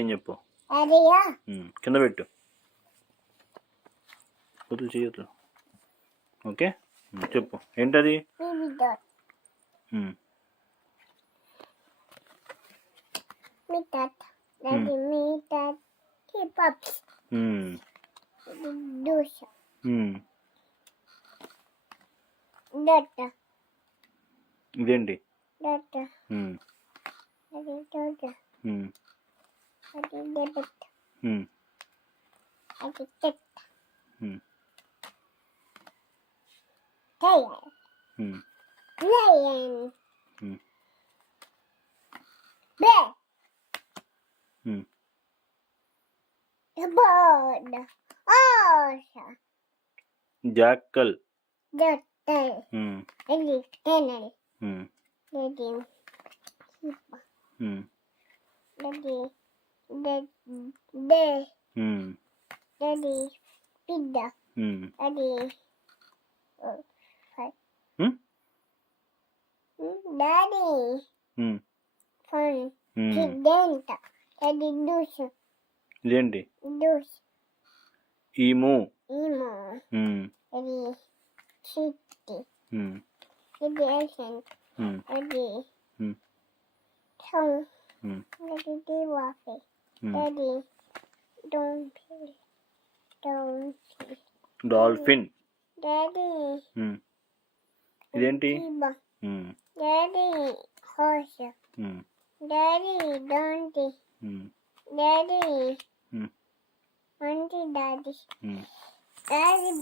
ఏం చెప్పు. అదియా కింద పెట్టు. వదులు చేయొద్దు. ఓకే చెప్పు ఏంటది. ఇదేంటి. జాక్కల్. ఇదేంటి. ఈము. డాల్ఫిన్. ఇదేంటి. Daddy horse. Daddy donkey. Daddy. Auntie daddy. Daddy.